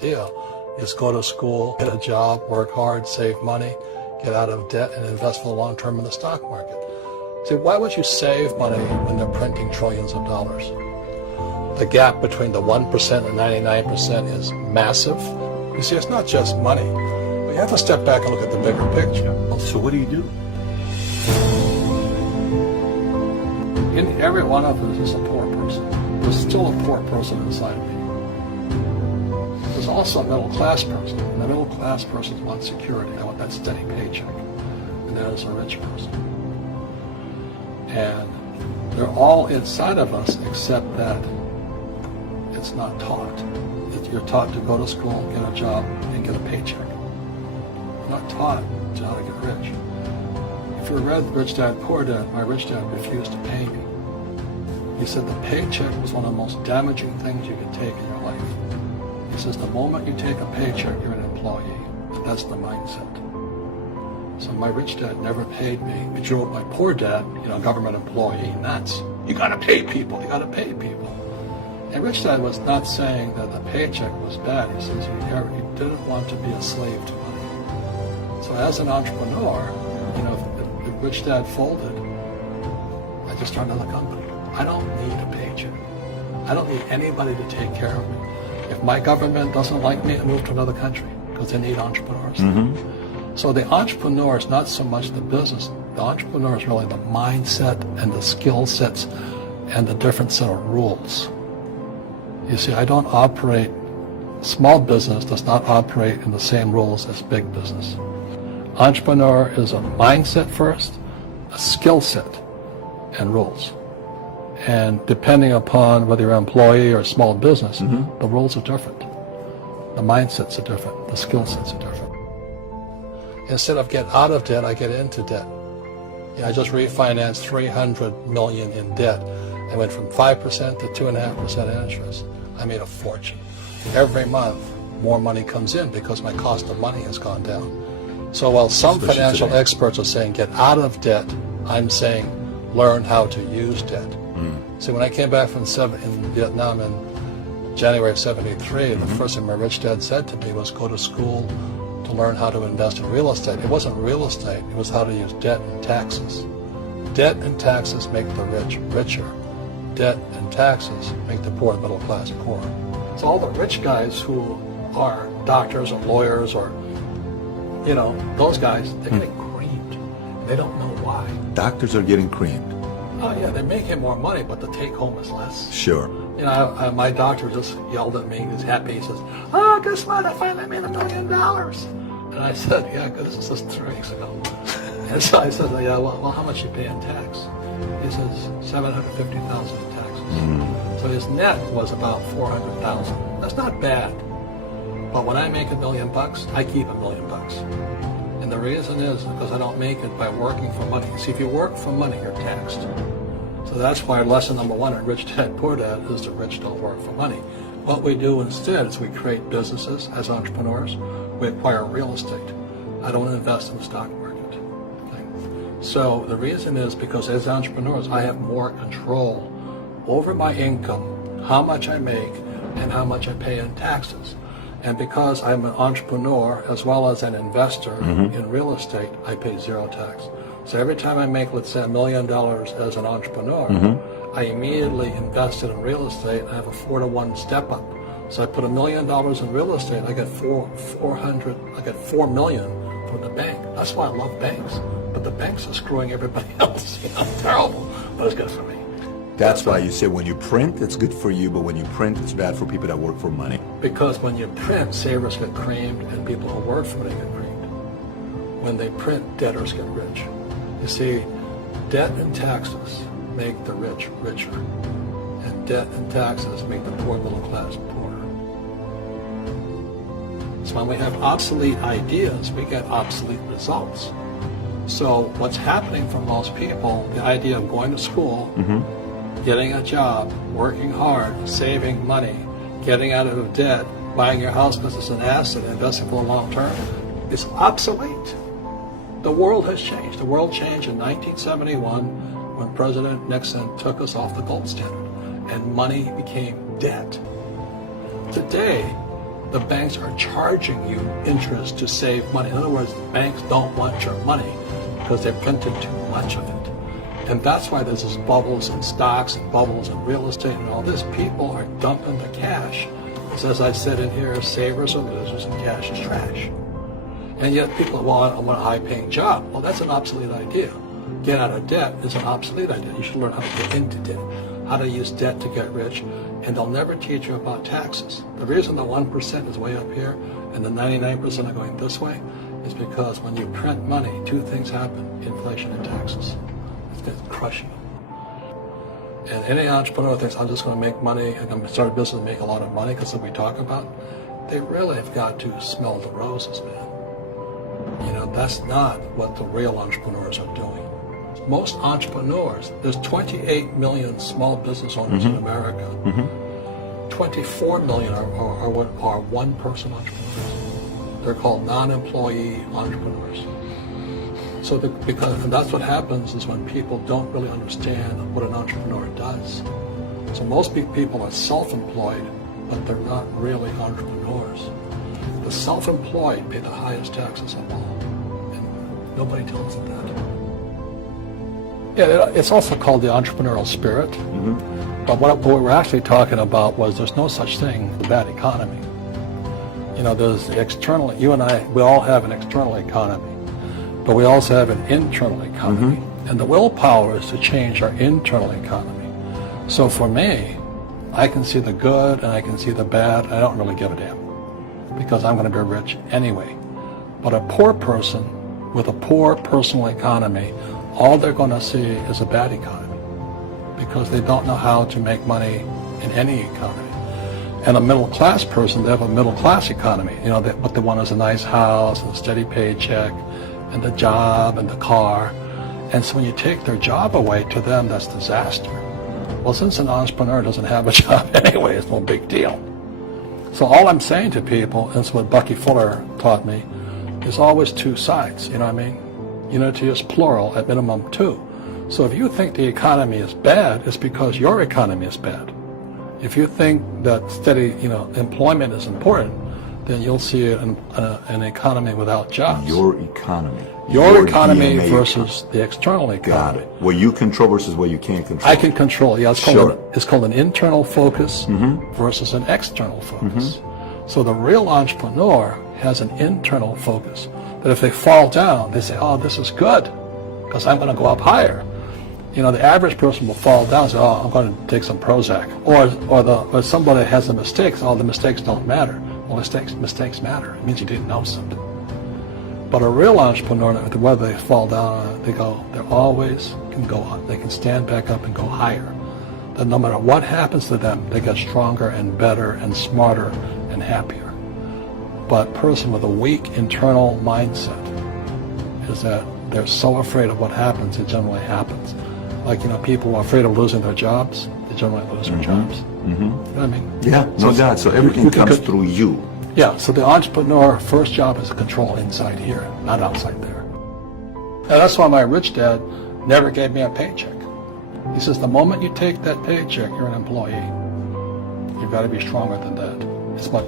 idea is go to school, get a job, work hard, save money, get out of debt, and invest for the long term in the stock market. See, why would you save money when they're printing trillions of dollars? The gap between the 1% and 99% is massive. You see, it's not just money. We have to step back and look at the bigger picture. So what do you do? In every one of us is a poor person. There's still a poor person inside me. There's also a middle class person. And the middle class person wants security. They want that steady paycheck. And that is a rich person. And they're all inside of us except that it's not taught. You're taught to go to school, get a job, and get a paycheck. You're not taught how to get rich. If you read Rich Dad, Poor Dad, my rich dad refused to pay me. He said the paycheck was one of the most damaging things you could take in your life. He says the moment you take a paycheck, you're an employee. That's the mindset. So my rich dad never paid me. He drove my poor dad, government employee, nuts. You gotta pay people, you gotta pay people. And Rich Dad was not saying that the paycheck was bad. He says he didn't want to be a slave to money. So as an entrepreneur, if Rich Dad folded, I just started another company. I don't need a paycheck. I don't need anybody to take care of me. If my government doesn't like me, I move to another country because they need entrepreneurs. Mm-hmm. So the entrepreneur is not so much the business. The entrepreneur is really the mindset and the skill sets and the different set of rules. You see, I don't operate, small business does not operate in the same rules as big business. Entrepreneur is a mindset first, a skill set, and rules. And depending upon whether you're an employee or a small business, the rules are different. The mindsets are different. The skill sets are different. Instead of get out of debt, I get into debt. I just refinanced $300 million in debt. I went from 5% to 2.5% interest. I made a fortune. Every month, more money comes in because my cost of money has gone down. So while some financial experts are saying get out of debt, I'm saying learn how to use debt. See, when I came back from in Vietnam in January of '73, the first thing my rich dad said to me was go to school to learn how to invest in real estate. It wasn't real estate, it was how to use debt and taxes. Debt and taxes make the rich richer. Debt and taxes make the poor middle class poor. So all the rich guys who are doctors or lawyers or, those guys, they're getting creamed. They don't know why. Doctors are getting creamed. Oh yeah, they're making more money, but the take home is less. Sure. My doctor just yelled at me. He's happy. He says, "Oh, guess what? I finally made $1 million." And I said, "Yeah, this is just 3 weeks ago." And so I said, "Yeah, well, how much you pay in tax?" He says, $750,000 in taxes. So his net was about $400,000. That's not bad. But when I make $1 million, I keep $1 million. And the reason is because I don't make it by working for money. See, if you work for money, you're taxed. So that's why lesson number 1 in Rich Dad, Poor Dad is the rich don't work for money. What we do instead is we create businesses as entrepreneurs. We acquire real estate. I don't invest in the stock market. Okay? So the reason is because as entrepreneurs, I have more control over my income, how much I make, and how much I pay in taxes. And because I'm an entrepreneur as well as an investor in real estate, I pay 0 tax. So every time I make, let's say, $1 million as an entrepreneur, I immediately invested in real estate. I have a 4-to-1 step up. So I put $1 million in real estate. I get $4 million from the bank. That's why I love banks. But the banks are screwing everybody else. Terrible, but it's good for me. That's why you say when you print, it's good for you, but when you print, it's bad for people that work for money. Because when you print, savers get creamed and people who work for money get creamed. When they print, debtors get rich. You see, debt and taxes make the rich richer, and debt and taxes make the poor middle class poorer. So when we have obsolete ideas, we get obsolete results. So what's happening for most people, the idea of going to school, getting a job, working hard, saving money, getting out of debt, buying your house because it's an asset, investing for the long term, is obsolete. The world has changed. The world changed in 1971 when President Nixon took us off the gold standard and money became debt. Today, the banks are charging you interest to save money. In other words, banks don't want your money because they printed too much of it. And that's why there's this bubbles in stocks and bubbles in real estate and all this. People are dumping the cash. So as I said in here, savers are losers and cash is trash. And yet people want a high-paying job. Well, that's an obsolete idea. Get out of debt is an obsolete idea. You should learn how to get into debt, how to use debt to get rich, and they'll never teach you about taxes. The reason the 1% is way up here and the 99% are going this way is because when you print money, two things happen: inflation and taxes. It's going to crush you. And any entrepreneur thinks, I'm just going to make money, I'm going to start a business and make a lot of money because of what we talk about. They really have got to smell the roses, man. You know, that's not what the real entrepreneurs are doing. Most entrepreneurs, there's 28 million small business owners in America. 24 million are one-person entrepreneurs. They're called non-employee entrepreneurs. So because that's what happens is when people don't really understand what an entrepreneur does. So most people are self-employed, but they're not really entrepreneurs. The self-employed pay the highest taxes of all, and nobody tells them that. Yeah, it's also called the entrepreneurial spirit. But what we were actually talking about was there's no such thing as a bad economy. You know, there's the external, you and I, we all have an external economy, but we also have an internal economy. And the willpower is to change our internal economy. So for me, I can see the good and I can see the bad. I don't really give a damn because I'm going to be rich anyway. But a poor person with a poor personal economy, all they're going to see is a bad economy because they don't know how to make money in any economy. And a middle class person, they have a middle class economy. You know, what they want is a nice house and a steady paycheck and the job and the car. And so when you take their job away, to them that's disaster. Well, since an entrepreneur doesn't have a job anyway, it's no big deal. So all I'm saying to people, and it's what Bucky Fuller taught me, is always two sides, you know what I mean? Unity is plural, at minimum two. So if you think the economy is bad, it's because your economy is bad. If you think that steady, employment is important, then you'll see an economy without jobs. Your economy. Your economy DNA versus the external economy. Got it. What you control versus what you can't control. I can control. Yeah, it's called an internal focus versus an external focus. So the real entrepreneur has an internal focus. That if they fall down, they say, oh, this is good because I'm going to go up higher. You know, the average person will fall down and say, oh, I'm going to take some Prozac. Or somebody has a mistake, so, oh, the mistakes don't matter. Well, mistakes matter. It means you didn't know something. But a real entrepreneur, whether they fall down, they always can go up. They can stand back up and go higher. That no matter what happens to them, they get stronger and better and smarter and happier. But a person with a weak internal mindset is that they're so afraid of what happens, it generally happens. Like, people are afraid of losing their jobs, they generally lose their jobs. You know what I mean? Yeah, no doubt. So everything comes through you. Yeah, so the entrepreneur first job is to control inside here, not outside there. And that's why my rich dad never gave me a paycheck. He says, the moment you take that paycheck, you're an employee. You've got to be stronger than that. It's much